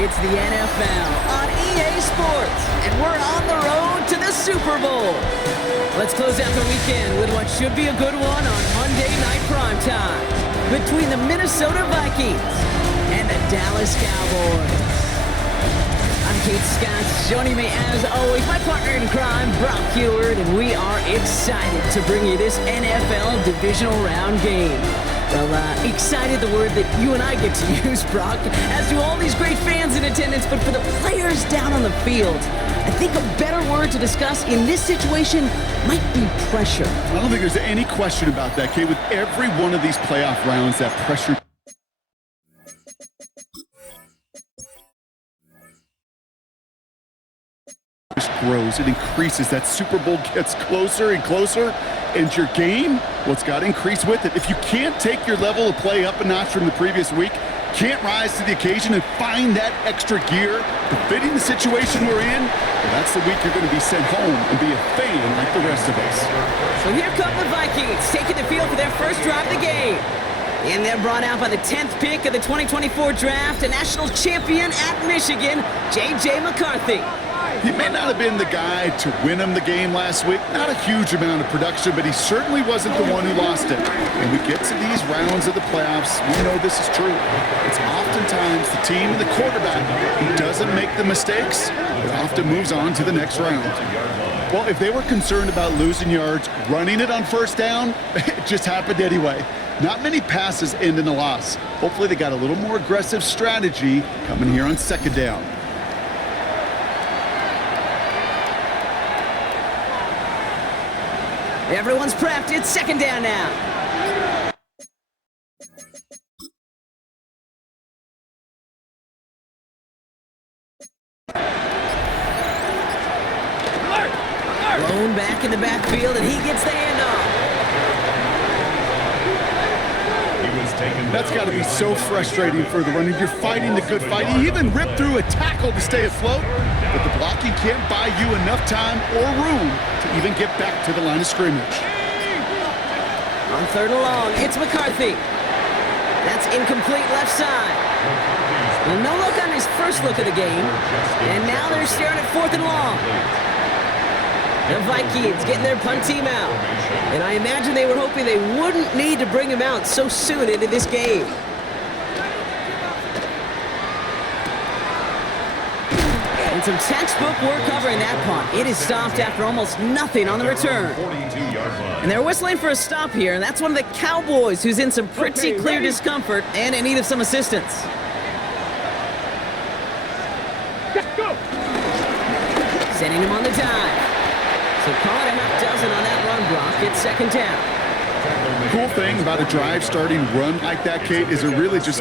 It's the NFL on EA Sports, and we're on the road to the Super Bowl. Let's close out the weekend with what should be a good one on Monday Night Primetime between the Minnesota Vikings and the Dallas Cowboys. I'm Kate Scott, joining me as always, my partner in crime, Brock Heward, and we are excited to bring you this NFL Divisional Round game. Well, excited, the word that you and I get to use, Brock, as do all these great fans in attendance, but for the players down on the field, I think a better word to discuss in this situation might be pressure. I don't think there's any question about that, Kate. With every one of these playoff rounds, that pressure grows, it increases. That Super Bowl gets closer and closer, and your game, well, it's got to increase with it. If you can't take your level of play up a notch from the previous week, can't rise to the occasion and find that extra gear befitting the situation we're in, well, that's the week you're going to be sent home and be a fan like the rest of us. So here come the Vikings, taking the field for their first drive of the game. And they're brought out by the 10th pick of the 2024 draft, a national champion at Michigan, J.J. McCarthy. He may not have been the guy to win him the game last week. Not a huge amount of production, but he certainly wasn't the one who lost it. And we get to these rounds of the playoffs, we know this is true. It's oftentimes the team and the quarterback who doesn't make the mistakes, but often moves on to the next round. Well, if they were concerned about losing yards, running it on first down, it just happened anyway. Not many passes end in a loss. Hopefully they got a little more aggressive strategy coming here on second down. Everyone's prepped. It's second down now. Blown back in the backfield, and he gets the handoff. That's got to be so frustrating for the running. You're fighting the good fight. He even ripped through a tackle to stay afloat, but the blocking can't buy you enough time or room to even get back to the line of scrimmage. On third and long, it's McCarthy. That's incomplete left side. Well, no look on his first look of the game, and now they're staring at fourth and long. The Vikings getting their punt team out. And I imagine they were hoping they wouldn't need to bring him out so soon into this game. And some textbook work covering that punt. It is stopped after almost nothing on the return. And they're whistling for a stop here, and that's one of the Cowboys who's in some pretty clear discomfort and in need of some assistance. Sending him on the dive. So call it a half dozen on that run block. It's second down. The cool thing about a drive starting run like that, Kate, is it really just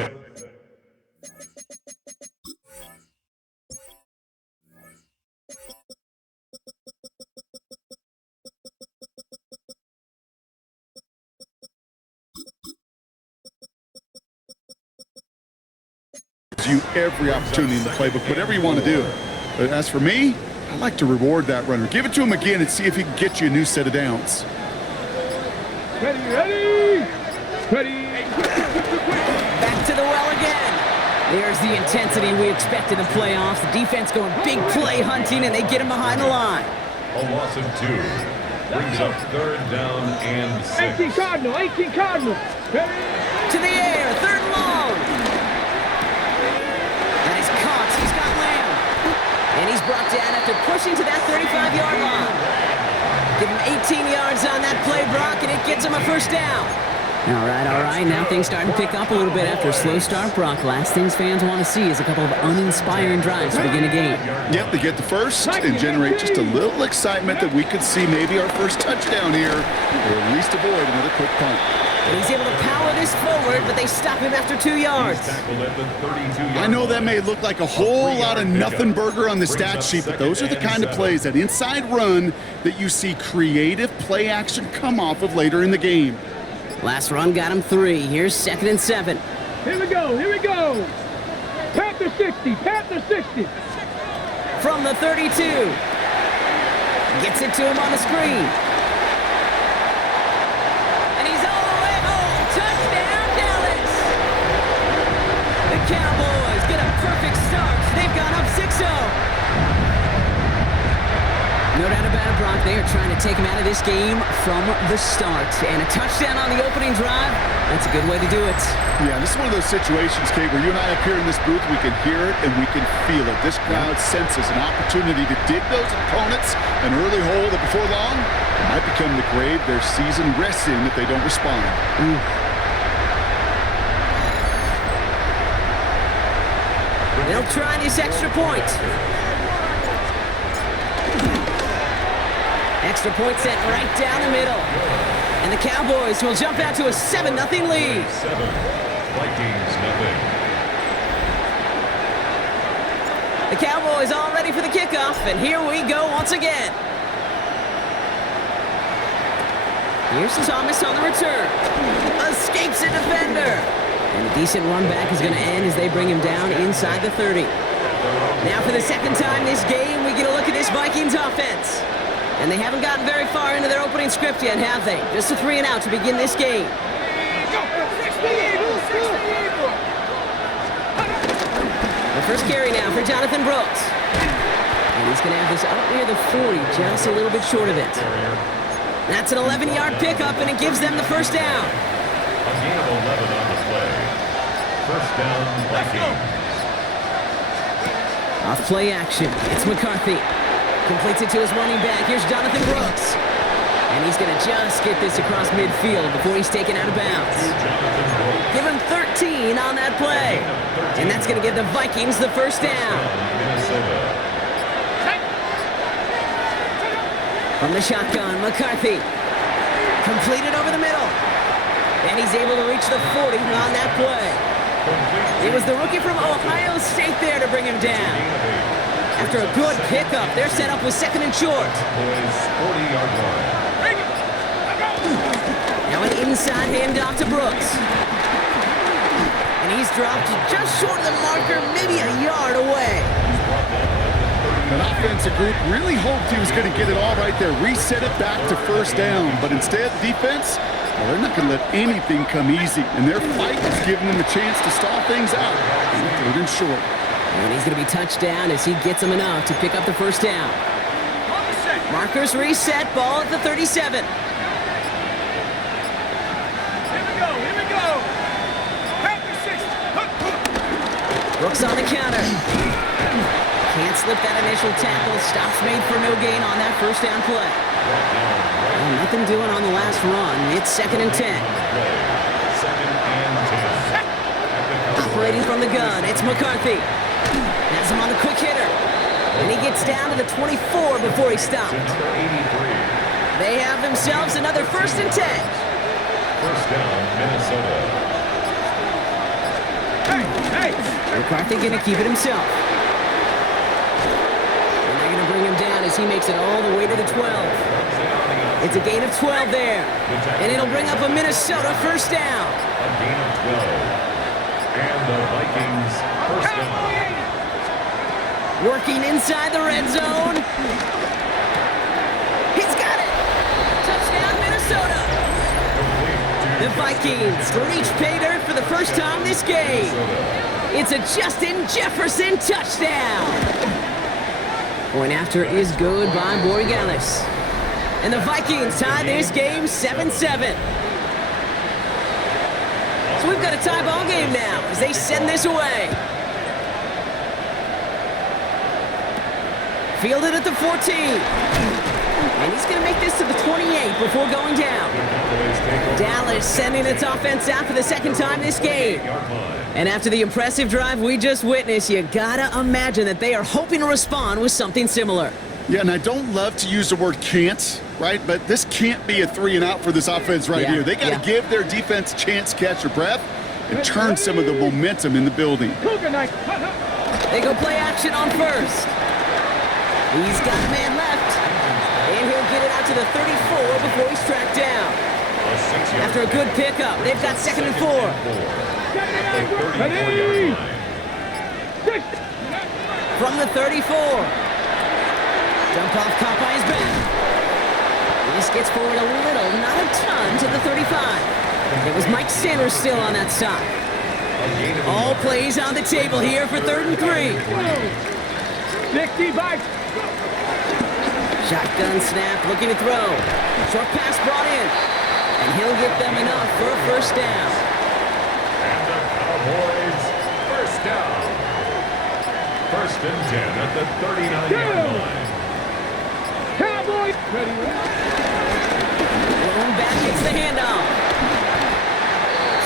gives you every opportunity in the playbook, whatever you want to do. But as for me, I like to reward that runner. Give it to him again and see if he can get you a new set of downs. Ready. Back to the well again. There's the intensity we expect in the playoffs. The defense going big play hunting, and they get him behind the line. A loss of 2 brings up third down and 6. 18 Cardinal. Ready. To the air, third and long. That is caught. He's got Lamb. And he's brought down after pushing to that 35-yard line. Give him 18 yards on that play, Brock, and it gets him a first down. All right. Now things starting to pick up a little bit after a slow start, Brock. Last things fans want to see is a couple of uninspiring drives to begin a game. Yep, they get the first and generate just a little excitement that we could see maybe our first touchdown here, or at least avoid another quick punt. And he's able to power this forward, but they stop him after 2 yards. I know that may look like a whole lot of nothing burger on the stat sheet, but those are the kind of plays, that inside run, that you see creative play action come off of later in the game. Last run got him 3. Here's second and 7. Here we go. Panther 60. From the 32. Gets it to him on the screen. And he's all the way home. Touchdown, Dallas. The Cowboys get a perfect start No doubt about it, Brock. They are trying to take him out of this game from the start. And a touchdown on the opening drive, that's a good way to do it. Yeah, this is one of those situations, Kate, where you and I up here in this booth, we can hear it and we can feel it. This crowd senses an opportunity to dig those opponents an early hole that before long might become the grave their season rests in if they don't respond. They'll try this extra point. Extra point set right down the middle. And the Cowboys will jump out to a 7-0 lead. 7, Vikings nothing. The Cowboys all ready for the kickoff, and here we go once again. Here's Thomas on the return. Escapes a defender. And a decent run back is going to end as they bring him down inside the 30. Now for the second time this game, we get a look at this Vikings offense. And they haven't gotten very far into their opening script yet, have they? Just a 3-and-out to begin this game. The first carry now for Jonathan Brooks. And he's going to have this up near the 40, just a little bit short of it. That's an 11-yard pickup, and it gives them the first down. A gain of 11 on the play. First down, Vikings. Off play action. It's McCarthy. Completes it to his running back. Here's Jonathan Brooks. And he's going to just get this across midfield before he's taken out of bounds. Give him 13 on that play. And that's going to give the Vikings the first down. From the shotgun, McCarthy. Completed over the middle. And he's able to reach the 40 on that play. It was the rookie from Ohio State there to bring him down. After a good pickup, they're set up with second and short. Now an inside handoff to Brooks. And he's dropped just short of the marker, maybe a yard away. An offensive group really hoped he was going to get it all right there, reset it back to first down. But instead, defense, well, they're not going to let anything come easy. And their fight is giving them a chance to stall things out. Third and short. And he's going to be touched down as he gets him enough to pick up the first down. Markers reset, ball at the 37. Here we go. Panther 6. Brooks on the counter. Can't slip that initial tackle. Stops made for no gain on that first down play. Well, nothing doing on the last run. It's 2nd and 10. Operating from the gun, it's McCarthy. Has him on the quick hitter. And he gets down to the 24 before he stopped. They have themselves another 1st and 10. First down, Minnesota. Hey. McCarthy going to keep it himself. And they're going to bring him down as he makes it all the way to the 12. It's a gain of 12 there. And it'll bring up a Minnesota first down. A gain of 12. And the Vikings first down. Working inside the red zone. He's got it. Touchdown, Minnesota. The Vikings reach pay dirt for the first time this game. It's a Justin Jefferson touchdown. Point after is good by Borregales. And the Vikings tie this game 7-7. So we've got a tie ball game now as they send this away. Fielded at the 14. And he's going to make this to the 28 before going down. Dallas sending its offense out for the second time this game. And after the impressive drive we just witnessed, you gotta imagine that they are hoping to respond with something similar. Yeah, and I don't love to use the word can't, right? But this can't be a 3-and-out for this offense here. They got to give their defense a chance to catch their breath and turn some of the momentum in the building. They go play action on first. He's got a man left. And he'll get it out to the 34 before he's tracked down. After a good pickup, they've got 2nd and 4. Ready. From the 34. Jump off caught by his back. This gets forward a little, not a ton, to the 35. It was Mike Sanders still on that side. All plays on the table here for 3rd and 3. 65. Shotgun snap, looking to throw. Short pass brought in. And he'll get them enough for a first down. And the Cowboys, first down. First and 10 at the 39-yard line. Cowboys. Ready. Blown back, gets the handoff.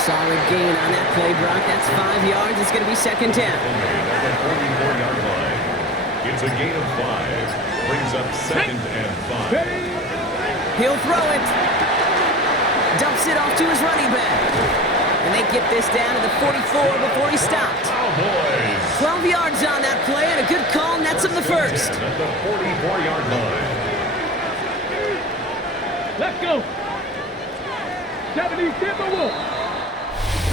Solid gain on that play, Brock. That's 5 yards. It's going to be second down. At the 44-yard line. It's a gain of 5. Brings up second and 5. He'll throw it. Dumps it off to his running back. And they get this down to the 44 before he stopped. Cowboys. 12 yards on that play, and a good call nets him the first. At the 44-yard line. Let's go. 77-1.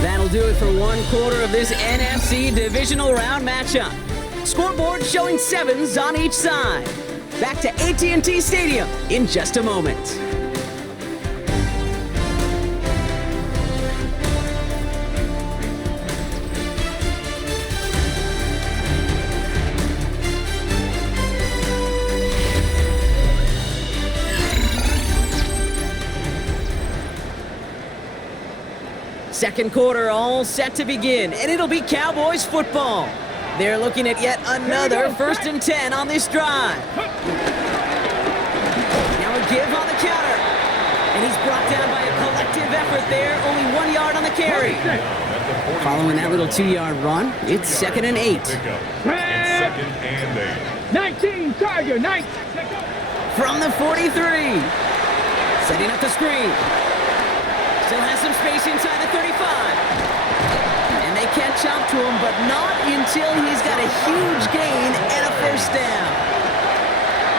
That'll do it for one quarter of this NFC Divisional Round matchup. Scoreboard showing 7s on each side. Back to AT&T Stadium in just a moment. Second quarter all set to begin, and it'll be Cowboys football. They're looking at yet another first and 10 on this drive. Now a give on the counter. And he's brought down by a collective effort there. Only 1 yard on the carry. Following that little 2-yard run, it's second and 8. It's second and 8. 19, Tiger, 19. From the 43. Setting up the screen. Still has some space inside the 35. And they catch up to him, but not until he's got a huge gain and a first down.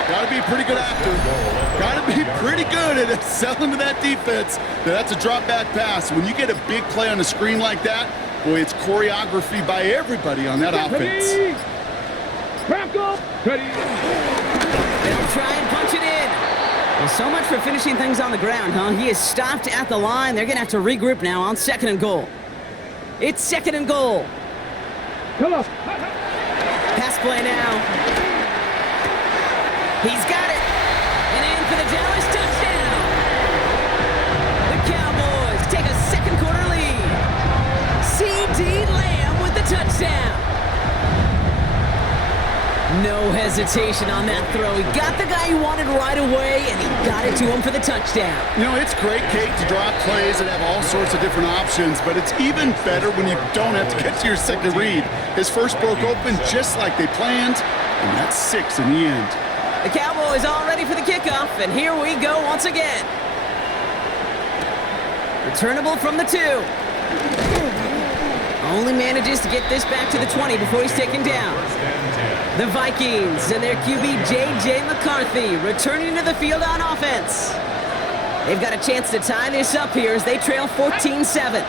Got to be a pretty good actor. Got to be pretty good at selling to that defense. That's a drop back pass. When you get a big play on a screen like that, boy, it's choreography by everybody on that offense. Bronco, ready. They'll try and punch it in. Well, so much for finishing things on the ground, huh? He is stopped at the line. They're going to have to regroup now on second and goal. It's second and goal. Come on. Pass play now. He's got it. And in for the Dallas touchdown. The Cowboys take a second quarter lead. C.D. Lamb with the touchdown. No hesitation on that throw. He got the guy he wanted right away, and he got it to him for the touchdown. You know, it's great, Kate, to drop plays and have all sorts of different options, but it's even better when you don't have to get to your second read. His first broke open just like they planned, and that's 6 in the end. The Cowboys all ready for the kickoff, and here we go once again. Returnable from the 2. Only manages to get this back to the 20 before he's taken down. The Vikings and their QB J.J. McCarthy returning to the field on offense. They've got a chance to tie this up here as they trail 14-7.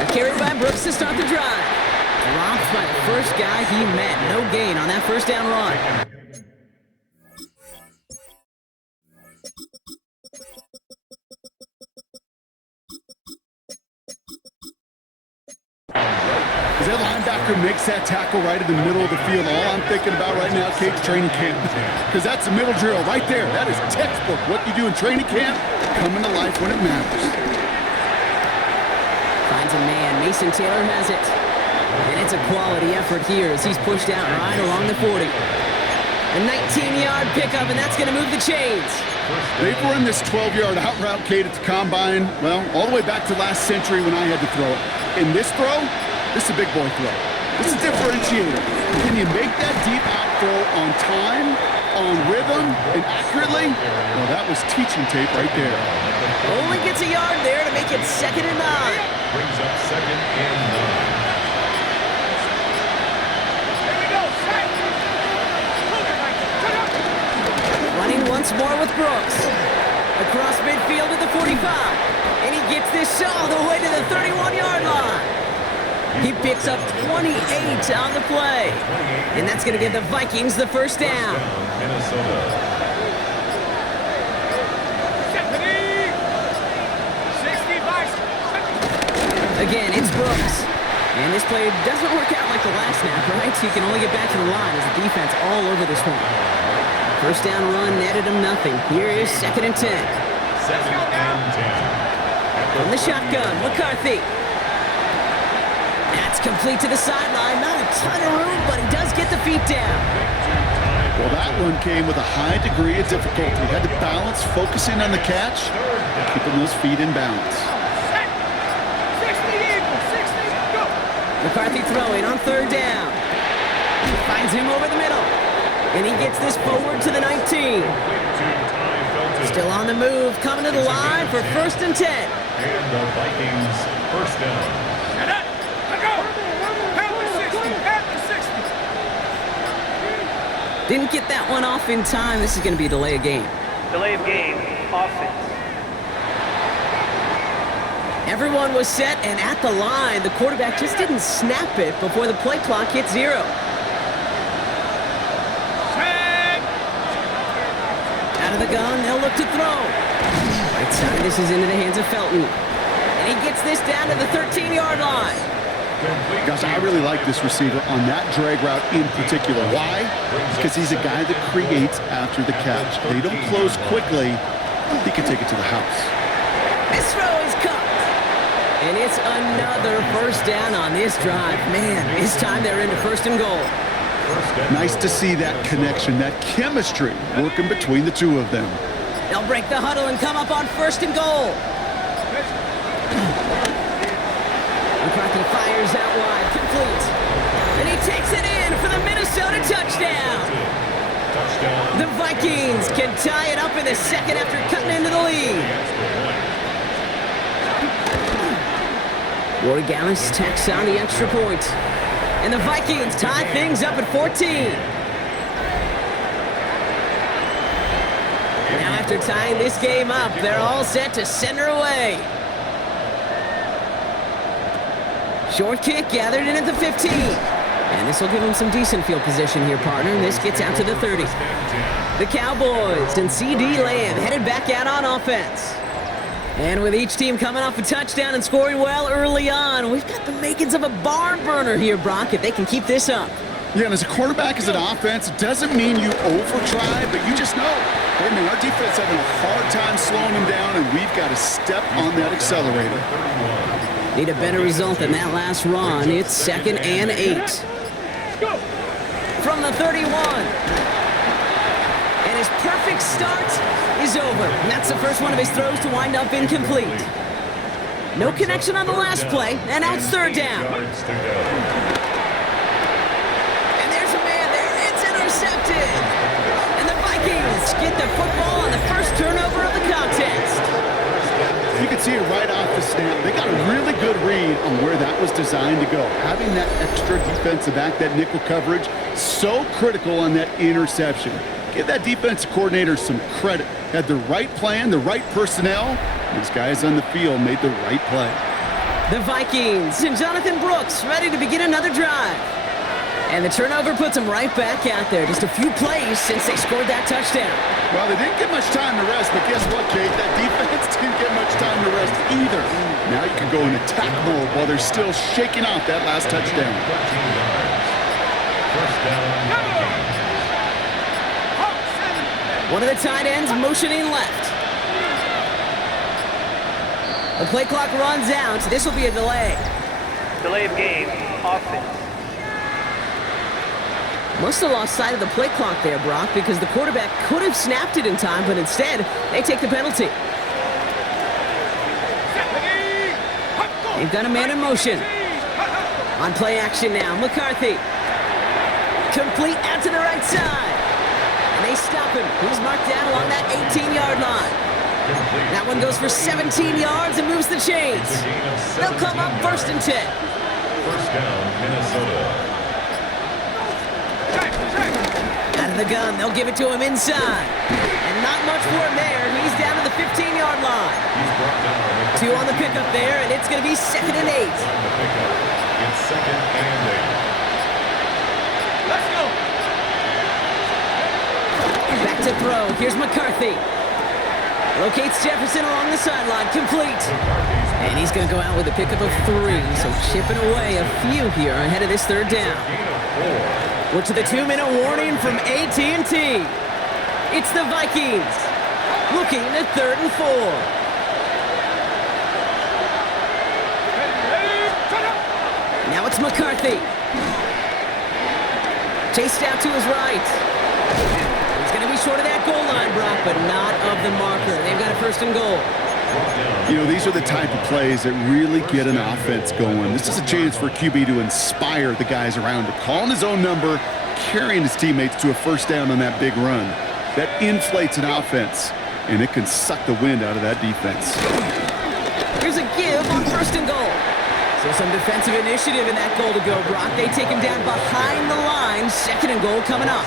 A carry by Brooks to start the drive. Dropped by the first guy he met. No gain on that first down run. As that linebacker makes that tackle right in the middle of the field, all I'm thinking about right now, Kate's training camp. Because that's a middle drill right there. That is textbook. What you do in training camp, coming to life when it matters. Finds a man. Mason Taylor has it. And it's a quality effort here as he's pushed out right along the 40. A 19-yard pickup, and that's going to move the chains. They've run this 12-yard out route, Kate, at the combine, well, all the way back to last century when I had to throw it. In this throw, this is a big boy throw. This is differentiator. Can you make that deep out throw on time, on rhythm, and accurately? Well, that was teaching tape right there. Only gets a yard there to make it second and 9. Brings up second and 9. Running once more with Brooks. Across midfield to the 45. And he gets this all the way to the 31-yard line. He picks up 28 on the play. And that's going to give the Vikings the first down. Minnesota. Again, it's Brooks. And this play doesn't work out like the last snap, right? So you can only get back to the line as the defense all over this one. First down run netted him nothing. Here is 2nd and 10. 2nd and 10. From the shotgun, McCarthy. That's complete to the sideline. Not a ton of room, but he does get the feet down. Well, that one came with a high degree of difficulty. Had to balance, focusing on the catch, keeping those feet in balance. McCarthy throwing on 3rd down. He finds him over the middle. And he gets this forward to the 19. Still on the move, coming to the line for 1st and 10. And the Vikings first down. Didn't get that one off in time. This is going to be a delay of game. Delay of game, offense. Everyone was set and at the line. The quarterback just didn't snap it before the play clock hit 0. Out of the gun, they'll look to throw. Right side, this is into the hands of Felton. And he gets this down to the 13-yard line. Gosh, I really like this receiver on that drag route in particular. Why? Because he's a guy that creates after the catch. They don't close quickly. He can take it to the house. This throw is caught. And it's another first down on this drive. Man, this time they're into 1st and goal. Nice to see that connection, that chemistry working between the two of them. They'll break the huddle and come up on 1st and goal. McCarthy fires out wide, complete. And he takes it in for the Minnesota touchdown. The Vikings can tie it up in the 2nd after cutting into the lead. Rory Gallis tacks on the extra point. And the Vikings tie things up at 14. Now after tying this game up, they're all set to send her away. Short kick gathered in at the 15. And this will give them some decent field position here, partner. And this gets out to the 30. The Cowboys and C.D. Lamb headed back out on offense. And with each team coming off a touchdown and scoring well early on, we've got the makings of a barn burner here, Brock, if they can keep this up. Yeah, and as a quarterback, as an offense, it doesn't mean you over-try, but you just know, hey, man, our defense having a hard time slowing them down, and we've got to step on that accelerator. Need a better result than that last run. It's 2nd and 8. From the 31. And his perfect start is over. And that's the first one of his throws to wind up incomplete. No connection on the last play, and now it's 3rd down. And there's a man there. It's intercepted. And the Vikings get the football on the first turnover of the contest. You can see it right off the snap. They got a really good read on where that was designed to go. Having that extra defensive back, that nickel coverage, so critical on that interception. Give that defensive coordinator some credit. Had the right plan, the right personnel. These guys on the field made the right play. The Vikings and Jonathan Brooks ready to begin another drive. And the turnover puts them right back out there. Just a few plays since they scored that touchdown. Well, they didn't get much time to rest, but guess what, Kate? That defense didn't get much time to rest either. Now you can go in attack mode while they're still shaking off that last touchdown. First down. One of the tight ends motioning left. The play clock runs out. This will be a delay. Delay of game, offense. Must have lost sight of the play clock there, Brock, because the quarterback could have snapped it in time, but instead, they take the penalty. They've got a man in motion. On play action now, McCarthy. Complete out to the right side. And they stop him. He's marked down along that 18-yard line. That one goes for 17 yards and moves the chains. They'll come up 1st and 10. First down, Minnesota. Out of the gun, they'll give it to him inside. And not much for him there. He's down to the 15-yard line. 2 on the pickup there, and it's going to be 2nd and 8. It's 2nd and 8. Let's go. Back to throw. Here's McCarthy. Locates Jefferson along the sideline, complete. And he's going to go out with a pickup of 3, so chipping away a few here ahead of this third down. We're to the 2-minute warning from AT&T. It's the Vikings, looking at 3rd and 4. Now it's McCarthy. Chased out to his right. He's going to be short of that goal line, Brock, but not of the marker. They've got a 1st and goal. You know, these are the type of plays that really get an offense going. This is a chance for QB to inspire the guys around him. Calling his own number, carrying his teammates to a 1st down on that big run. That inflates an offense, and it can suck the wind out of that defense. Here's a give on 1st and goal. So some defensive initiative in that goal to go, Brock. They take him down behind the line. 2nd and goal coming up.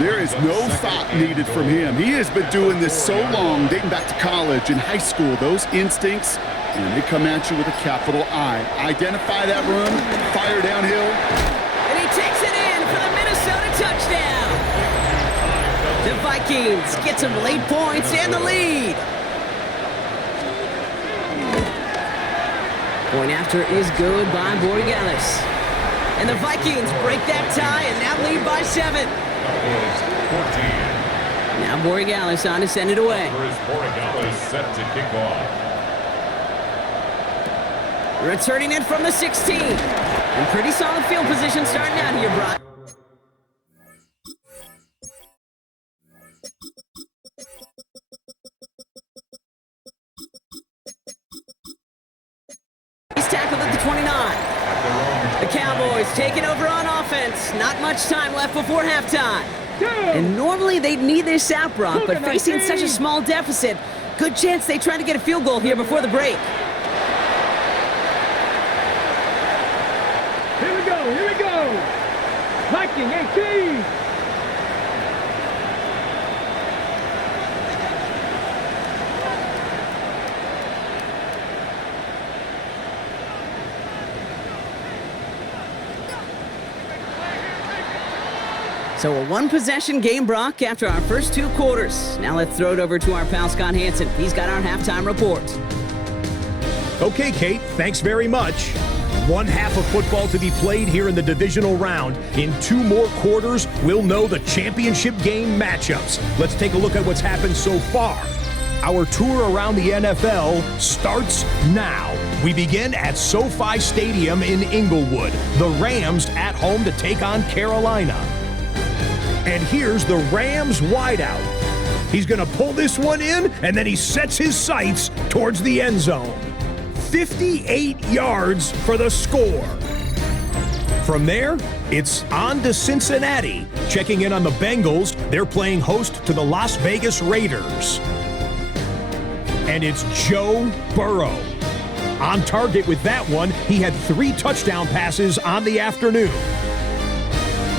There is no thought needed from him. He has been doing this so long, dating back to college and high school. Those instincts, and they come at you with a capital I. Identify that run, fire downhill. And he takes it in for the Minnesota touchdown. The Vikings get some late points and the lead. Point after is good by Borregales. And the Vikings break that tie and now lead by 7. Now Borregales on to send it away. Borregales set to kick off. Returning it from the 16. And pretty solid field position starting out here, Brock. He's tackled at the 29. The Cowboys taking over on offense. Not much time left before halftime. And normally they'd need this out, Brock, but facing such a small deficit, good chance they try to get a field goal here before the break. Here we go. Viking 18. So a 1-possession game, Brock, after our first 2 quarters. Now let's throw it over to our pal Scott Hansen. He's got our halftime report. Okay, Kate, thanks very much. 1 half of football to be played here in the divisional round. In 2 more quarters, we'll know the championship game matchups. Let's take a look at what's happened so far. Our tour around the NFL starts now. We begin at SoFi Stadium in Inglewood. The Rams at home to take on Carolina. And here's the Rams wideout. He's going to pull this one in, and then he sets his sights towards the end zone. 58 yards for the score. From there, it's on to Cincinnati. Checking in on the Bengals, they're playing host to the Las Vegas Raiders. And it's Joe Burrow. On target with that one, he had 3 touchdown passes on the afternoon.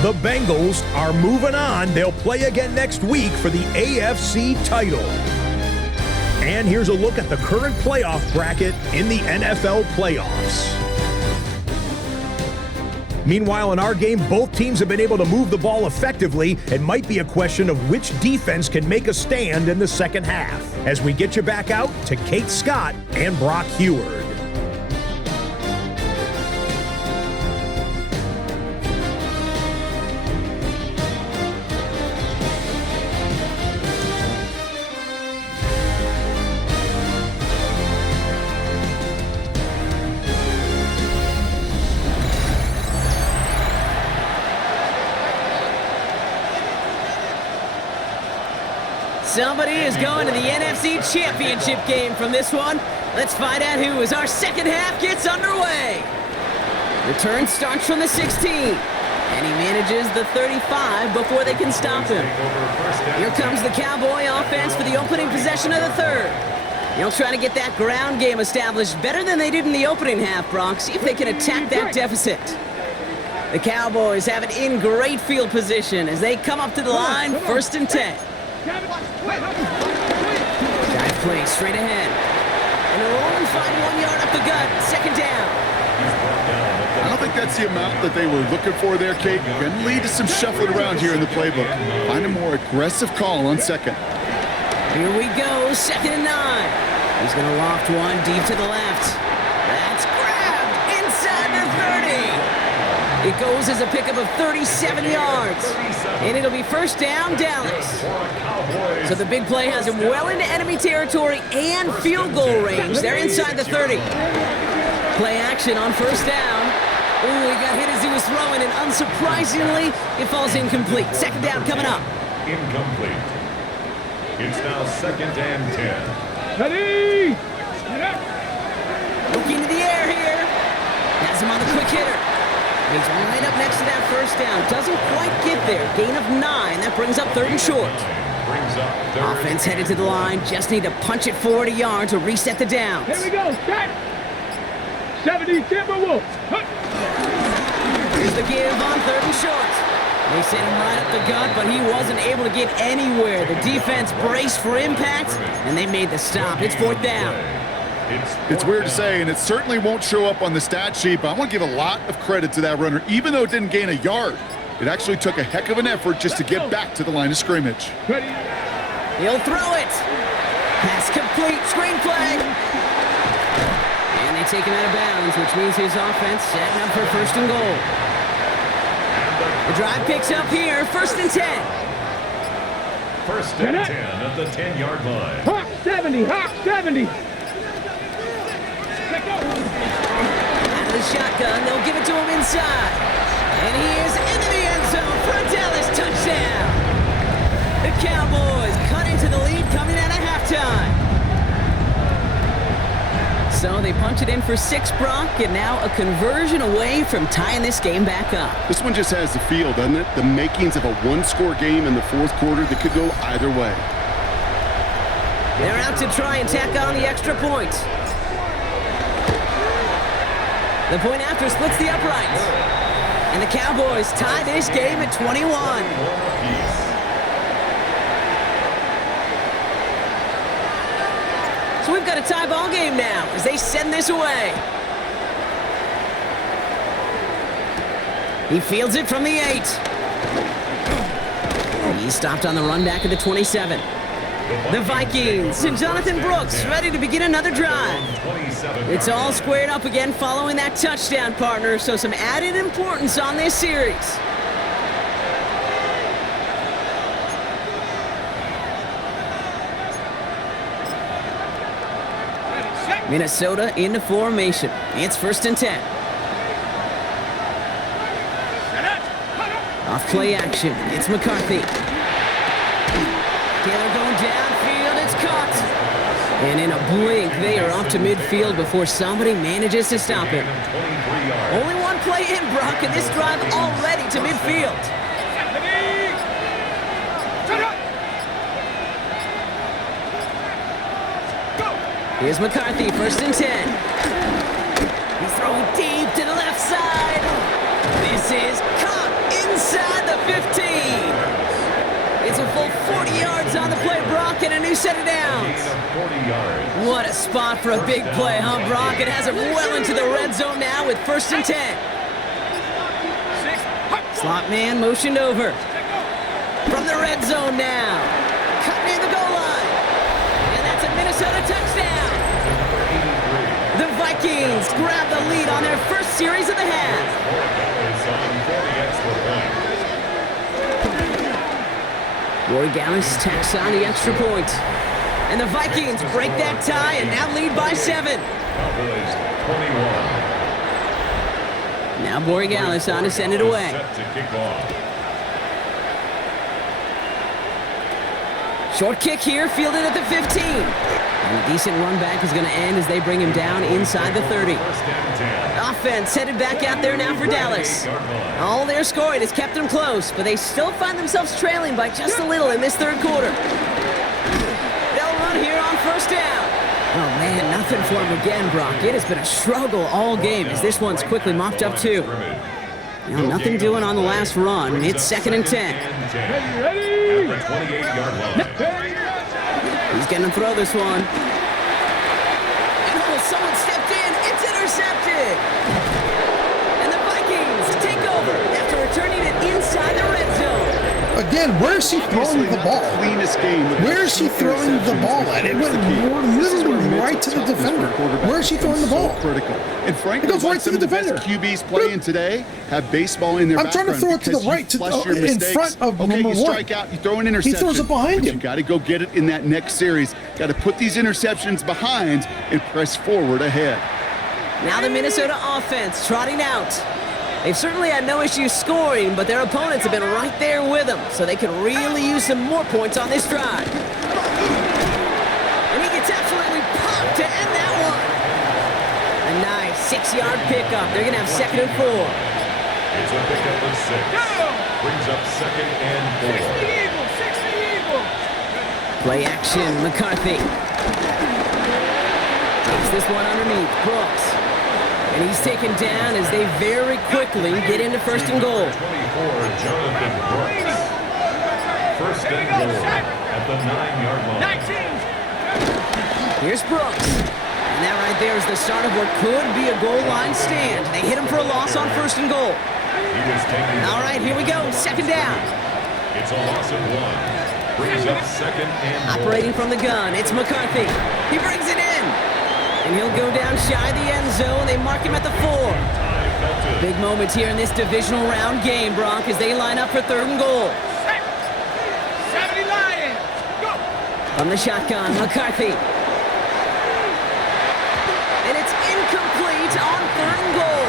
The Bengals are moving on. They'll play again next week for the AFC title. And here's a look at the current playoff bracket in the NFL playoffs. Meanwhile, in our game, both teams have been able to move the ball effectively. It might be a question of which defense can make a stand in the second half. As we get you back out to Kate Scott and Brock Heward. Somebody is going to the NFC Championship game from this one. Let's find out who as our second half gets underway. Return starts from the 16. And he manages the 35 before they can stop him. Here comes the Cowboy offense for the opening possession of the third. They'll try to get that ground game established better than they did in the opening half, Brock. See if they can attack that deficit. The Cowboys have it in great field position as they come up to the line, 1st and 10. Drive play straight ahead. And a roll and find 1 yard up the gut. 2nd down. I don't think that's the amount that they were looking for there, Kate. Going to lead to some shuffling around here in the playbook. Find a more aggressive call on 2nd. Here we go, 2nd and 9. He's going to loft one deep to the left. That's grabbed inside the 30. It goes as a pickup of 37 yards. And it'll be first down, Dallas. So the big play has him well into enemy territory and field goal range. They're inside the 30. Play action on first down. Ooh, he got hit as he was throwing, and unsurprisingly, it falls incomplete. 2nd down coming up. Incomplete. It's now 2nd and 10. Ready? Looking to the air here. Has him on the quick hitter. He's right up next to that first down. Doesn't quite get there. Gain of 9. That brings up 3rd and short. Brings up 3rd. Offense headed to the line. Just need to punch it forward a yard to reset the downs. Here we go. Set. 70 Timberwolves. Here's the give on 3rd and short. They sent him right up the gut, but he wasn't able to get anywhere. The defense braced for impact, and they made the stop. It's 4th down. It's weird to say, and it certainly won't show up on the stat sheet, but I want to give a lot of credit to that runner. Even though it didn't gain a yard, it actually took a heck of an effort just to get back to the line of scrimmage. Ready? He'll throw it. Pass complete. Screenplay. And they take him out of bounds, which means his offense setting up for 1st and goal. The drive picks up here. 1st and 10. 1st and 10 at the 10-yard line. Hawk 70. Hawk 70. Out of the shotgun, they'll give it to him inside. And he is into the end zone for a Dallas touchdown. The Cowboys cut into the lead coming out of halftime. So they punch it in for 6, Brock, and now a conversion away from tying this game back up. This one just has the feel, doesn't it? The makings of a one-score game in the 4th quarter that could go either way. They're out to try and tack on the extra point. The point after splits the uprights. And the Cowboys tie this game at 21. So we've got a tie ball game now as they send this away. He fields it from the 8. He's stopped on the run back at the 27. The Vikings and Jonathan Brooks ready to begin another drive. It's all squared up again following that touchdown, partner, so some added importance on this series. Minnesota into formation. It's 1st and 10. Off play action. It's McCarthy. Taylor going downfield. It's caught. And in a blink, they are off to midfield before somebody manages to stop him. Only one play in, Brock, and this drive already to midfield. Here's McCarthy, 1st and 10. He's throwing deep to the left side. This is caught inside the 15. It's a full 40 yards on the play, Brock, and a new set of downs. What a spot for a big play, huh, Brock? It has him well into the red zone now with 1st and 10. Slot man motioned over. From the red zone now. Cut near the goal line. And that's a Minnesota touchdown. The Vikings grab the lead on their first series of the half. Roy Gallis tacks on the extra point. And the Vikings break that tie and now lead by 7. Now Borregales on to send it away. Short kick here, fielded at the 15. And a decent run back is going to end as they bring him down inside the 30. Offense headed back out there now for Dallas. All their scoring has kept them close, but they still find themselves trailing by just a little in this 3rd quarter. They'll run here on 1st down. Oh, man, nothing for him again, Brock. It has been a struggle all game as this one's quickly mopped up, too. You know, nothing doing on the last run. It's 2nd and 10. Ready? He's going to throw this one. And oh, someone stepped in. It's intercepted. And the Vikings take over after returning it inside the red zone. Again, again, where is he throwing the ball? Cleanest game. Where is he throwing the ball at? It went literally right to the defender. Where is he throwing the ball? Critical. And frankly, it goes right to the defender. QBs playing today have baseball in their background. I'm trying to throw it to the right, in front of number one. You strike out, you throw an interception. He throws it behind him. You got to go get it in that next series. Got to put these interceptions behind and press forward ahead. Now the Minnesota offense trotting out. They've certainly had no issues scoring, but their opponents have been right there with them, so they could really use some more points on this drive. And he gets absolutely popped to end that one. A nice 6-yard pickup. They're going to have 2nd and 4. It's a pickup of 6. Brings up 2nd and 4. Play action, McCarthy. Takes this one underneath, Brooks. And he's taken down as they very quickly get into 1st and goal. 24, Jonathan Brooks. 1st and goal at the 9-yard line. Here's Brooks. And that right there is the start of what could be a goal line stand. They hit him for a loss on 1st and goal. All right, here we go. 2nd down. It's a loss of 1. Brings up 2nd and goal. Operating from the gun, it's McCarthy. He brings it in. And he'll go down shy of the end zone. They mark him at the 4. Big moments here in this divisional round game, Bronk, as they line up for 3rd and goal. 70 Lions, go! From the shotgun, McCarthy. And it's incomplete on 3rd and goal.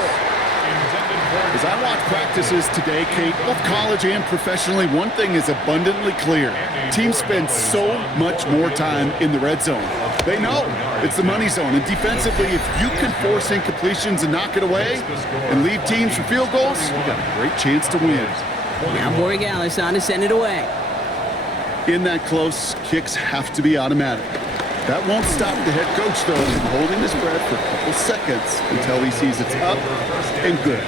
As I watch practices today, Kate, both college and professionally, one thing is abundantly clear. Teams spend so much more time in the red zone. They know it's the money zone. And defensively, if you can force incompletions and knock it away and leave teams for field goals, you got a great chance to win. Now Borregales on to send it away. In that close, kicks have to be automatic. That won't stop the head coach, though, from holding his breath for a couple seconds until he sees it's up and good.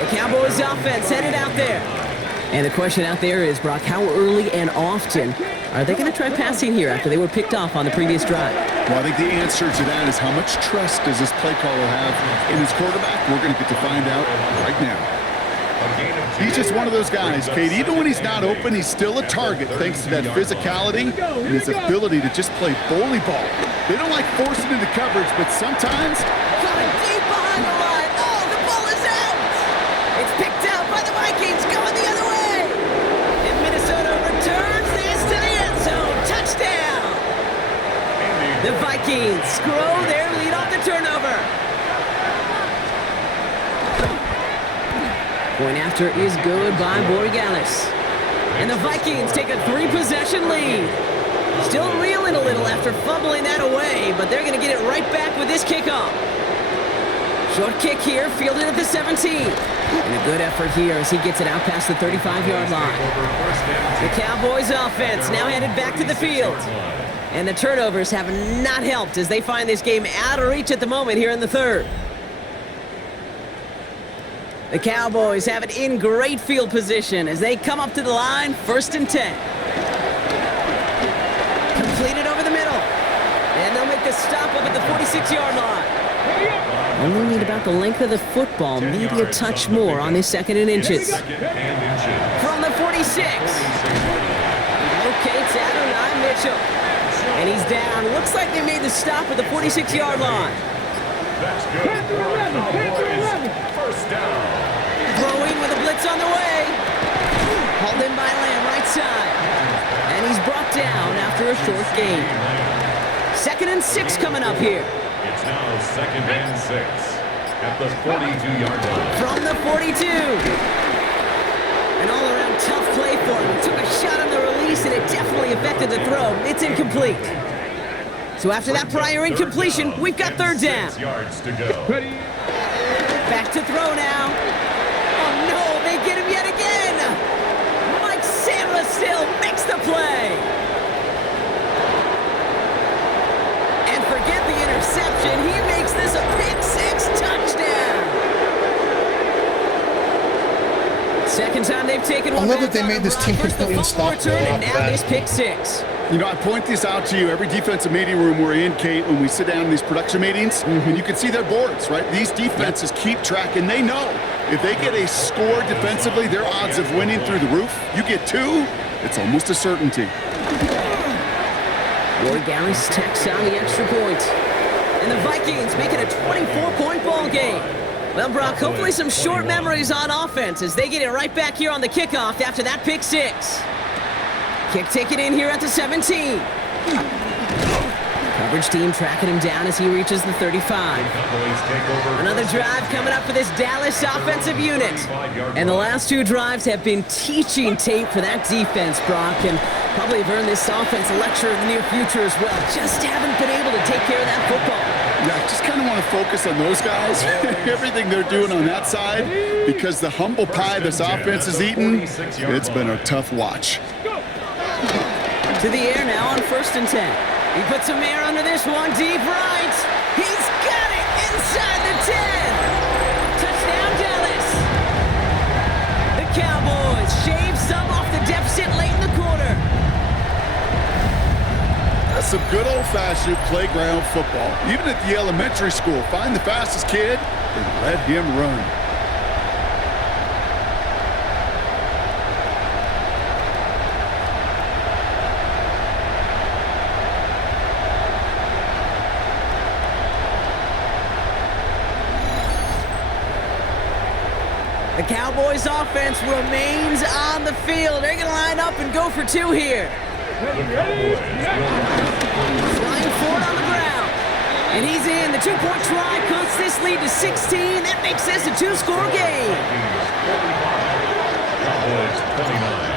The Cowboys offense headed out there. And the question out there is, Brock, how early and often are they going to try passing here after they were picked off on the previous drive? Well, I think the answer to that is how much trust does this play caller have in his quarterback? We're going to get to find out right now. He's just one of those guys, Kate. Even when he's not open, he's still a target thanks to that physicality and his ability to just play bully ball. They don't like forcing into coverage, but sometimes... Coming deep behind the line. Oh, the ball is out. It's picked out by the Vikings going the other way. And Minnesota returns this to the end zone. Touchdown. The Vikings screw their lead off the turnover. Point after is good by Borregales. And the Vikings take a 3-possession lead. Still reeling a little after fumbling that away, but they're going to get it right back with this kickoff. Short kick here, fielded at the 17. And a good effort here as he gets it out past the 35-yard line. The Cowboys offense now headed back to the field. And the turnovers have not helped as they find this game out of reach at the moment here in the 3rd. The Cowboys have it in great field position as they come up to the line, 1st and 10. Completed over the middle. And they'll make the stop up at the 46-yard line. Only need about the length of the football, maybe a touch more on this 2nd and inches. From the 46. Locates Adonai Mitchell. And he's down. Looks like they made the stop at the 46-yard line. That's good. 1st down. Throwing with a blitz on the way. Hauled in by Lamb, right side. And he's brought down after a short gain. 2nd and 6 coming up here. It's now 2nd and 6 at the 42-yard line. From the 42. An all-around tough play for him. He took a shot on the release, and it definitely affected the throw. It's incomplete. So after that prior incompletion, we've got 3rd down. 6 yards to go. Back to throw now. Oh, no, they get him yet again. Mike Sandler still makes the play. And forget the interception. He makes this a pick-6 touchdown. 2nd time they've taken one. I love that they made this team completely unstoppable. And now this pick-6. You know, I point this out to you every defensive meeting room we're in, Kate, when we sit down in these production meetings, and you can see their boards, right? These defenses keep track, and they know If they get a score defensively, their odds of winning through the roof. You get 2, it's almost a certainty. Roy Gallis tacks on the extra point. And the Vikings make it a 24-point ball game. Well, Brock, hopefully some short memories on offense as they get it right back here on the kickoff after that pick 6. Kick taken in here at the 17. Coverage team tracking him down as he reaches the 35. Another drive coming up for this Dallas offensive unit. And the last 2 drives have been teaching tape for that defense, Brock, and probably have earned this offense a lecture in the near future as well. Just haven't been able to take care of that football. Yeah, I just kind of want to focus on those guys, everything they're doing on that side, because the humble pie this offense is eating, it's been a tough watch. To the air now on 1st and 10. He puts some air under this one, deep right. He's got it inside the 10. Touchdown, Dallas. The Cowboys shave some off the deficit late in the quarter. That's some good old-fashioned playground football. Even at the elementary school, find the fastest kid and let him run. The Cowboys offense remains on the field. They're going to line up and go for 2 here. Flying forward on the ground. And he's in. The 2-point try cuts this lead to 16. That makes this a 2-score game.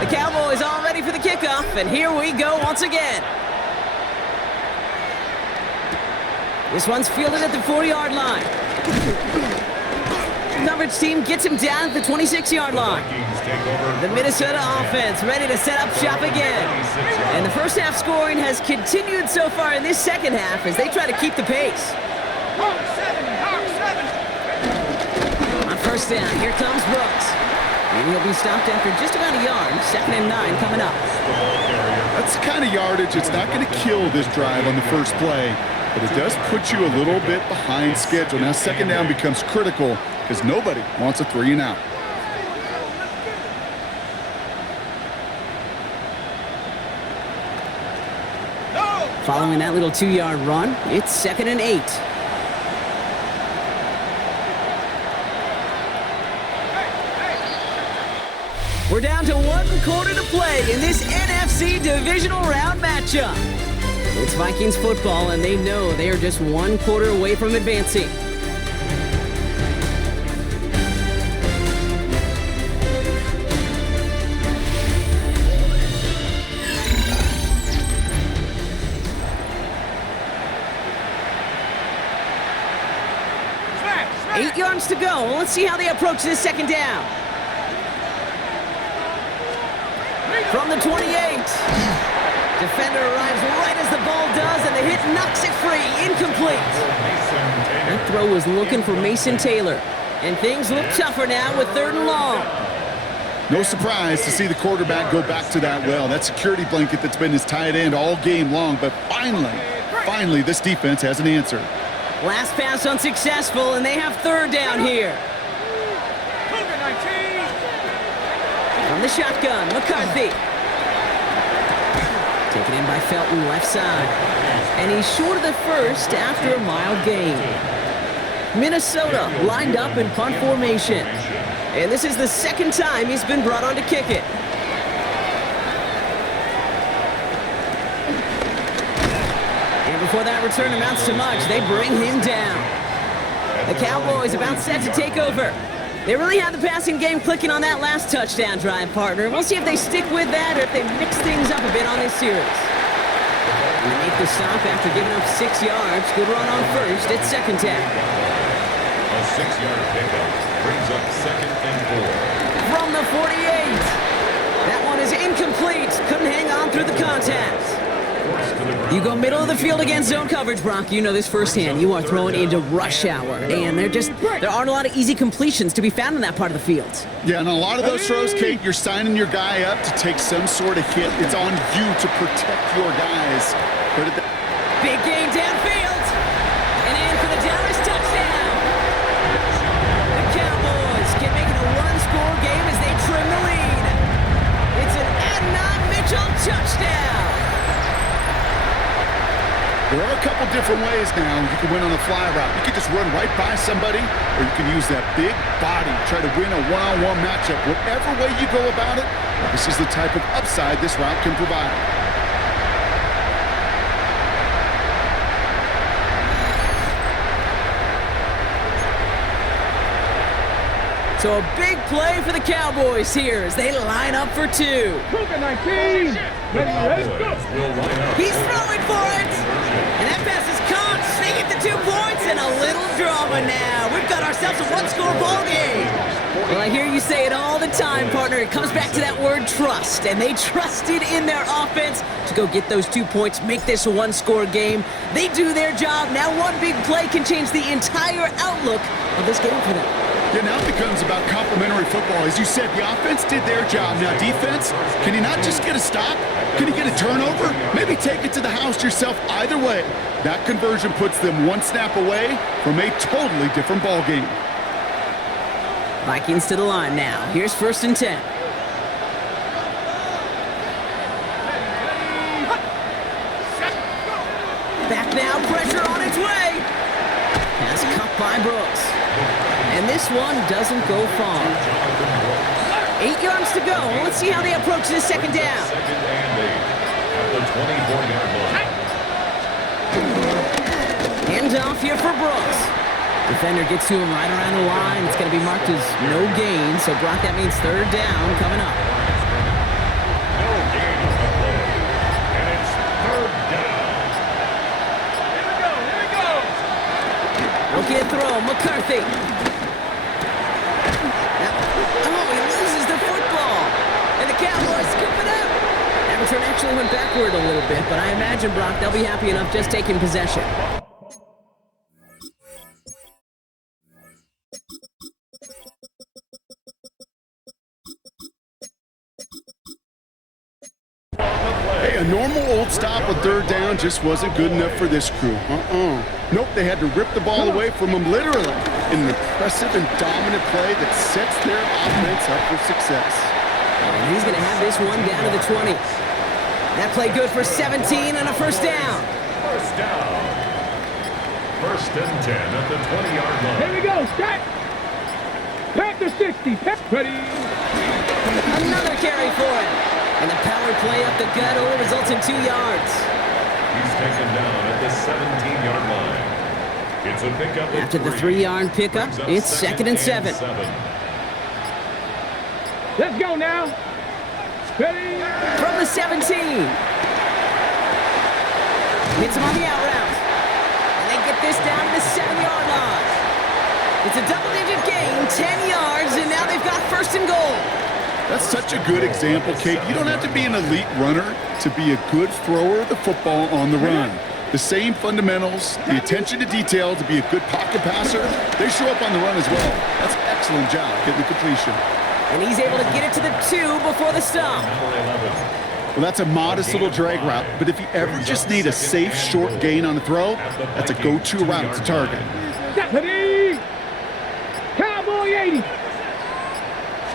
The Cowboys all ready for the kickoff, and here we go once again. This one's fielded at the 40-yard line. Coverage team gets him down at the 26-yard line. The Minnesota offense ready to set up shop again. And the first half scoring has continued so far in this second half as they try to keep the pace. On 1st down, here comes Brooks. And he'll be stopped after just about a yard. 2nd and 9 coming up. That's the kind of yardage it's not going to kill this drive on the first play, but it does put you a little bit behind schedule. Now 2nd down becomes critical because nobody wants a 3 and out. Following that little 2-yard run, it's 2nd and 8. We're down to 1 quarter to play in this NFC Divisional Round matchup. It's Vikings football, and they know they are just 1 quarter away from advancing. Eight yards to go. Let's see how they approach this 2nd down. From the 28. Defender arrives right as the ball does, and the hit knocks it free. Incomplete. That throw was looking for Mason Taylor. And things look tougher now with 3rd and long. No surprise to see the quarterback go back to that well. That security blanket that's been his tight end all game long. But finally, this defense has an answer. Last pass unsuccessful, and they have 3rd down here. From the shotgun, McCarthy. Taken in by Felton, left side. And he's short of the first after a mild gain. Minnesota lined up in punt formation. And this is the 2nd time he's been brought on to kick it. And before that return amounts to much, they bring him down. The Cowboys about set to take over. They really had the passing game clicking on that last touchdown drive, partner. We'll see if they stick with that or if they mix things up a bit on this series. And they make the stop after giving up 6 yards. Good run on 1st. It's 2nd down. A 6-yard pickup brings up 2nd and 4. From the 48. That one is incomplete. Couldn't hang on through the contact. You go middle of the field against zone coverage, Brock. You know this firsthand. You are throwing into rush hour, and there aren't a lot of easy completions to be found in that part of the field. Yeah, and a lot of those throws, Kate, you're signing your guy up to take some sort of hit. It's on you to protect your guys. Big gain downfield, and in for the Dallas touchdown. The Cowboys can make There are a couple different ways now you can win on a fly route. You can just run right by somebody, or you can use that big body, try to win a one-on-one matchup. Whatever way you go about it, this is the type of upside this route can provide. So a big play for the Cowboys here as they line up for two. Cougar 19. Ready, go. He's throwing for it. And that pass is caught. They get the 2 points and a little drama now. We've got ourselves a one-score ball game. Well, I hear you say it all the time, partner. It comes back to that word trust. And they trusted in their offense to go get those 2 points, make this a one-score game. They do their job. Now one big play can change the entire outlook of this game for them. Yeah, now it becomes about complementary football. As you said, the offense did their job. Now defense, can you not just get a stop? Can you get a turnover? Maybe take it to the house yourself. Either way, that conversion puts them one snap away from a totally different ball game. Vikings to the line now. Here's 1st and 10. Back now, pressure on its way. Pass cut by Brooks. And this one doesn't go far. 8 yards to go. Let's see how they approach this second down. Second and 8 at the 24-yard line. Hand off here for Brooks. Defender gets to him right around the line. It's going to be marked as no gain. So, Brock, that means 3rd down coming up. No gain on the play. And it's 3rd down. Here we go. Looking at throw, McCarthy. Oh, he loses the football. And the Cowboys scoop it up. That return actually went backward a little bit, but I imagine, Brock, they'll be happy enough just taking possession. Hey, a normal old stop on 3rd down just wasn't good enough for this crew. Nope, they had to rip the ball away from him literally in an impressive and dominant play that sets their offense up for success. And he's going to have this one down to the 20. That play good for 17 and a 1st down. 1st down. 1st and 10 at the 20-yard line. Here we go. Set. Panther 60. Ready. Another carry for him. And the power play up the gut only results in 2 yards. He's taken down at the 17-yard line. It's a pickup of After the 3. 3-yard pickup, it's 2nd and 7. Let's go now. Ready. From the 17. Hits him on the out route. And they get this down to the 7-yard line. It's a double-digit gain, 10 yards, and now they've got 1st and goal. That's such a good example, Kate. You don't have to be an elite runner to be a good thrower of the football on the run. The same fundamentals, the attention to detail to be a good pocket passer, they show up on the run as well. That's an excellent job getting the completion. And he's able to get it to the 2 before the stop. Well, that's a modest little drag route, but if you ever just need a safe, short gain on the throw, that's a go-to route to target. Ready. Cowboy 80.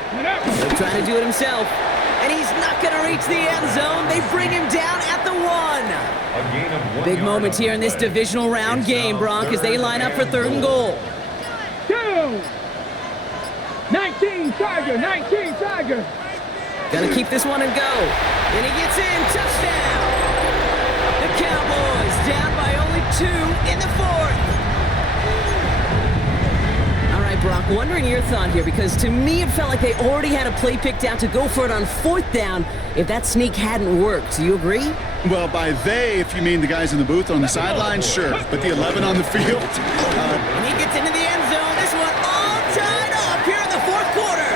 He'll try to do it himself. And he's not going to reach the end zone. They bring him down at the 1. Big moment here in this divisional round game, Bronk, as they line up for 3rd and goal. 2. 19 Tiger. 19 Tiger. Gonna keep this one and go. And he gets in. Touchdown. The Cowboys down by only 2 in the 4th. All right, Brock, wondering your thought here, because to me it felt like they already had a play picked out to go for it on 4th down if that sneak hadn't worked. Do you agree? Well, by they, if you mean the guys in the booth on the sideline, sure. But the 11 on the field, And he gets into the end zone. This one all tied up here in the 4th quarter.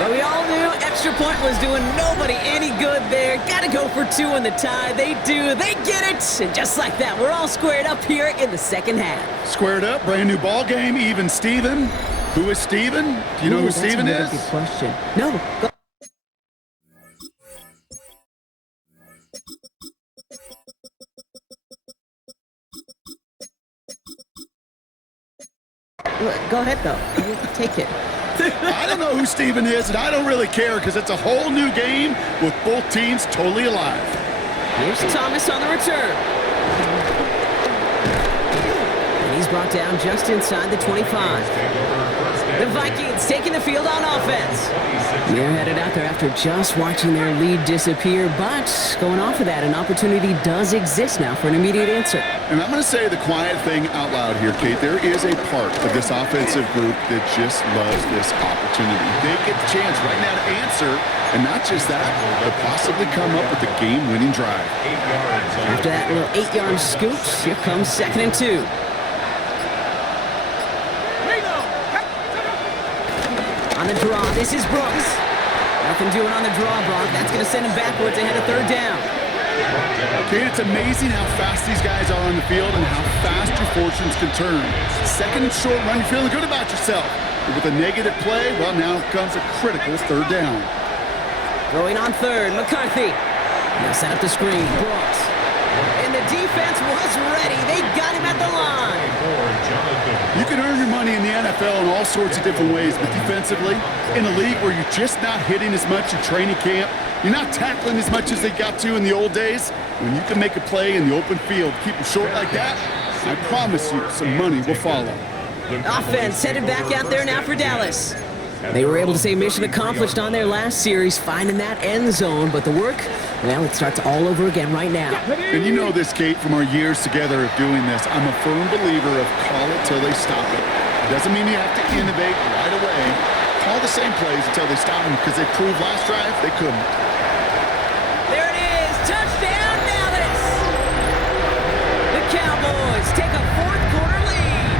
But we all knew extra point was doing nobody any good there. Got to go for 2 in the tie. They do. They get it. And just like that, we're all squared up here in the second half. squared up, brand new ball game, even Steven. Who is Steven? Do you know who Steven is? That's a good question. No. Go. Go ahead, though. Take it. I don't know who Steven is, and I don't really care because it's a whole new game with both teams totally alive. Here's Thomas on the return. brought down just inside the 25. The Vikings taking the field on offense. They're headed out there after just watching their lead disappear, but going off of that, an opportunity does exist now for an immediate answer. And I'm going to say the quiet thing out loud here, Kate. There is a part of this offensive group that just loves this opportunity. They get the chance right now to answer, and not just that, but possibly come up with a game-winning drive. After that little 8-yard scoop, here comes 2nd and 2. On the draw, this is Brooks. Nothing doing on the draw, Brock. That's going to send him backwards ahead of 3rd down. Kate, it's amazing how fast these guys are on the field and how fast your fortunes can turn. 2nd and short run, you're feeling good about yourself. But with a negative play, well, now comes a critical 3rd down. Throwing on 3rd, McCarthy. Now set up the screen, Brooks. And the defense was ready. They got him at the line. You can earn your money in the NFL in all sorts of different ways, but defensively, in a league where you're just not hitting as much in training camp, you're not tackling as much as they got to in the old days, when you can make a play in the open field, keep it short like that, I promise you some money will follow. Offense headed back out there now for Dallas. They were able to say mission accomplished on their last series, finding that end zone, but the work, well, it starts all over again right now. And you know this, Kate, from our years together of doing this. I'm a firm believer of call it till they stop it. It doesn't mean you have to innovate right away. Call the same plays until they stop them, because they proved last drive they couldn't. There it is, touchdown Dallas! The Cowboys take a 4th quarter lead.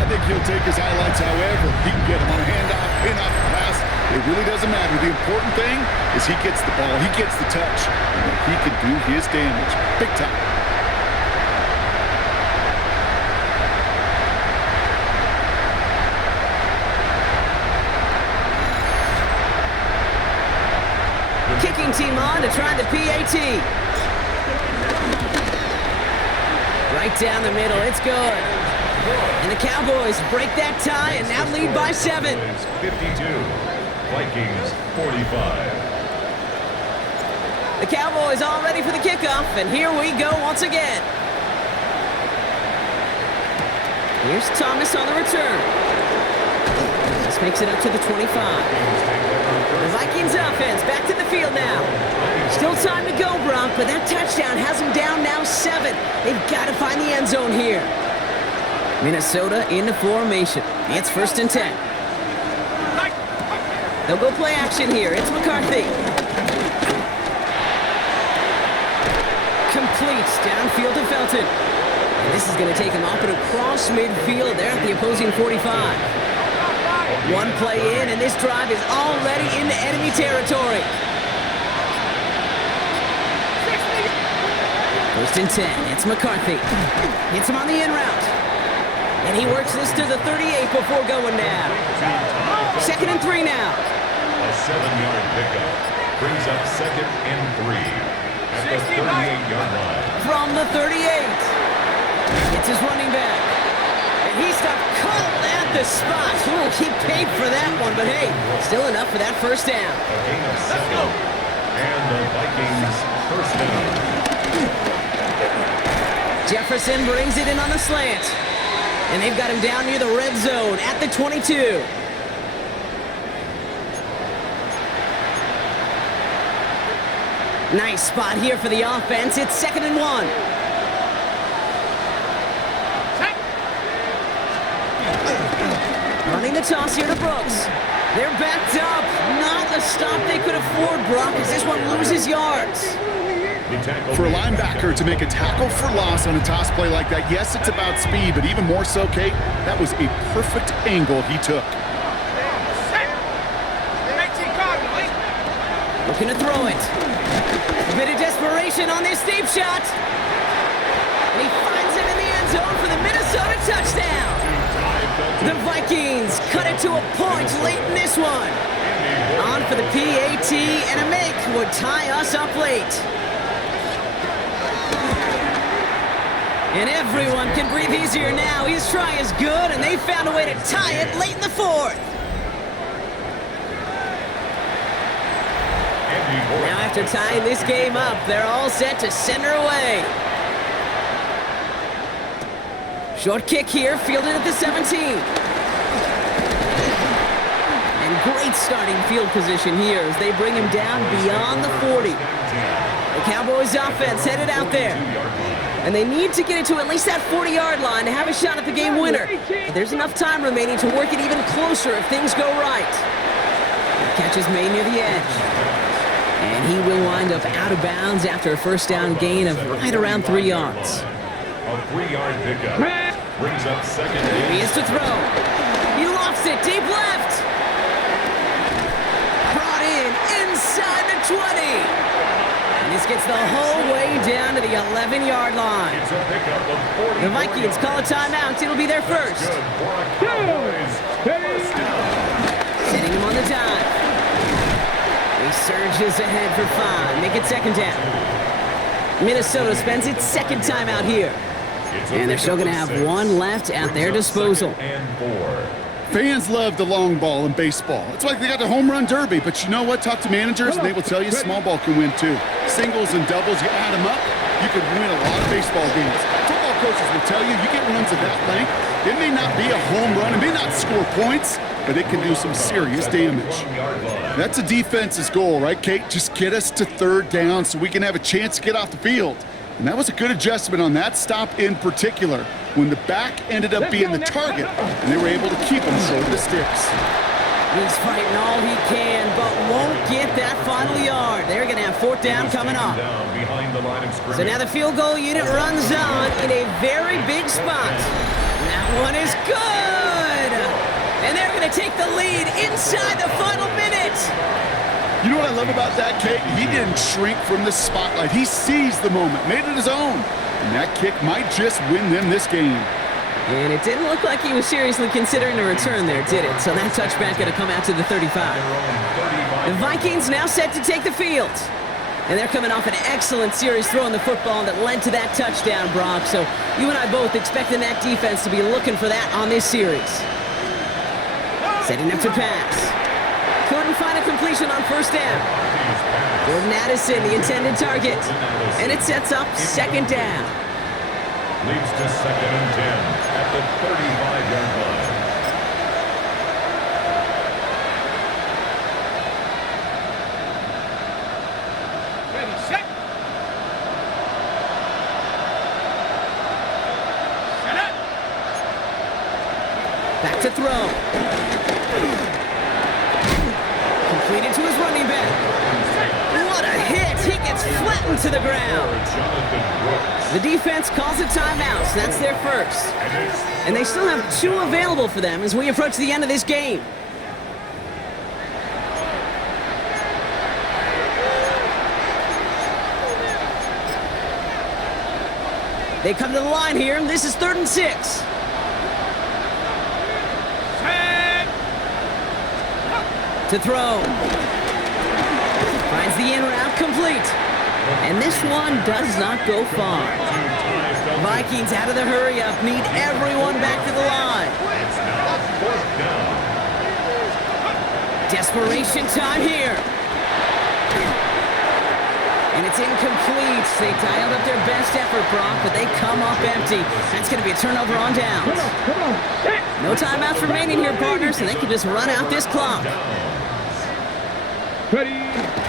I think he'll take his highlights however he can get them on a handoff, pin-off, pass. It really doesn't matter. The important thing is he gets the ball, he gets the touch, and he can do his damage big time. Kicking team on to try the PAT. Right down the middle, it's good. And the Cowboys break that tie and now lead by 7. 52, Vikings 45. The Cowboys all ready for the kickoff, and here we go once again. Here's Thomas on the return. This makes it up to the 25. The Vikings offense back to the field now. Still time to go, Brock, but that touchdown has them down now 7. They've got to find the end zone here. Minnesota in the formation. It's 1st and 10. They'll go play action here. It's McCarthy. Complete downfield to Felton. And this is going to take him up and across midfield there at the opposing 45. One play in, and this drive is already into enemy territory. 1st and 10. It's McCarthy. Hits him on the in route. And he works this to the 38 before going down. 2nd and 3 now. A 7-yard pickup brings up 2nd and 3 at the 38-yard line. From the 38. It's his running back. And he stopped cold at the spot. Ooh, he paid for that one, but hey, still enough for that 1st down. A gain of 7. And the Vikings 1st down. Jefferson brings it in on the slant. And they've got him down near the red zone at the 22. Nice spot here for the offense. It's 2nd and 1. Running the toss here to Brooks. They're backed up. Not the stop they could afford, Brock, as this one loses yards. For a linebacker to make a tackle for loss on a toss play like that, yes, it's about speed, but even more so, Kate, that was a perfect angle he took. Looking to throw it. A bit of desperation on this deep shot. And he finds it in the end zone for the Minnesota touchdown. The Vikings cut it to a point late in this one. On for the PAT, and a make would tie us up late. And everyone can breathe easier now. His try is good, and they found a way to tie it late in the 4th. Now after tying this game up, they're all set to send her away. Short kick here, fielded at the 17. And great starting field position here as they bring him down beyond the 40. The Cowboys offense headed out there. And they need to get it to at least that 40-yard line to have a shot at the game winner. But there's enough time remaining to work it even closer if things go right. The catch is made near the edge. And he will wind up out of bounds after a first down gain of right around 3 yards. A 3-yard pickup brings up second. Here he is to throw. He lofts it deep left. Brought in inside the 20. And this gets the whole way down to the 11-yard line. It's a pickup of 41 The Vikings call a timeout. It'll be their first. Good for a Cowboys first down. Sitting him on the dive. He surges ahead for 5. Make it second down. Minnesota spends its second timeout here. And they're still going to have 1 left at their disposal. And 4. Fans love the long ball in baseball. It's like they got the home run derby, but you know what? Talk to managers, and they will tell you small ball can win too. Singles and doubles, you add them up, you can win a lot of baseball games. Football coaches will tell you, you get runs of that length, it may not be a home run, it may not score points, but it can do some serious damage. That's a defense's goal, right, Kate? Just get us to third down so we can have a chance to get off the field. And that was a good adjustment on that stop in particular, when the back ended up being the target, and they were able to keep him short of the sticks. He's fighting all he can, but won't get that final yard. They're going to have 4th down coming up. So now the field goal unit runs on in a very big spot. That one is good! And they're going to take the lead inside the final minute. You know what I love about that, Kate? He didn't shrink from the spotlight. He seized the moment, made it his own. And that kick might just win them this game. And it didn't look like he was seriously considering a return there, did it? So that touchback going to come out to the 35. The Vikings now set to take the field. And they're coming off an excellent series throwing the football that led to that touchdown, Brock. So you and I both expecting that defense to be looking for that on this series. Setting up to pass. Couldn't find a completion on first down. Jordan Addison, the intended target. And it sets up second down. Leads to second and 10 at the 35-yard line. Ready, set. Set up. Back to throw. Completed to his running back. What a hit! He gets flattened to the ground. The defense calls a timeout, so that's their first. And they still have 2 available for them as we approach the end of this game. They come to the line here, and this is 3rd and 6. Set. To throw. Finds the in route complete. And this one does not go far. Vikings out of the hurry-up need everyone back to the line. Desperation time here. And it's incomplete. They dialed up their best effort, Brock, but they come up empty. That's going to be a turnover on downs. Come on, set. No timeouts remaining here, partners, so they can just run out this clock. Ready.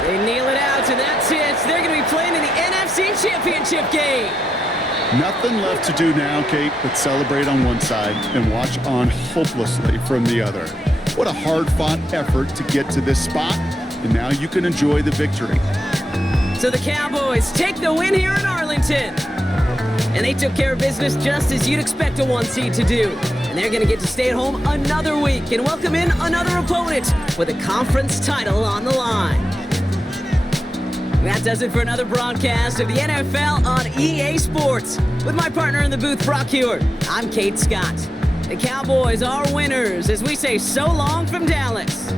They kneel it out, and that's it. They're going to be playing in the NFC Championship game. Nothing left to do now, Kate, but celebrate on one side and watch on hopelessly from the other. What a hard-fought effort to get to this spot, and now you can enjoy the victory. So the Cowboys take the win here in Arlington. And they took care of business just as you'd expect a 1 seed to do. And they're going to get to stay at home another week and welcome in another opponent with a conference title on the line. That does it for another broadcast of the NFL on EA Sports. With my partner in the booth, Brock Hewitt, I'm Kate Scott. The Cowboys are winners as we say so long from Dallas.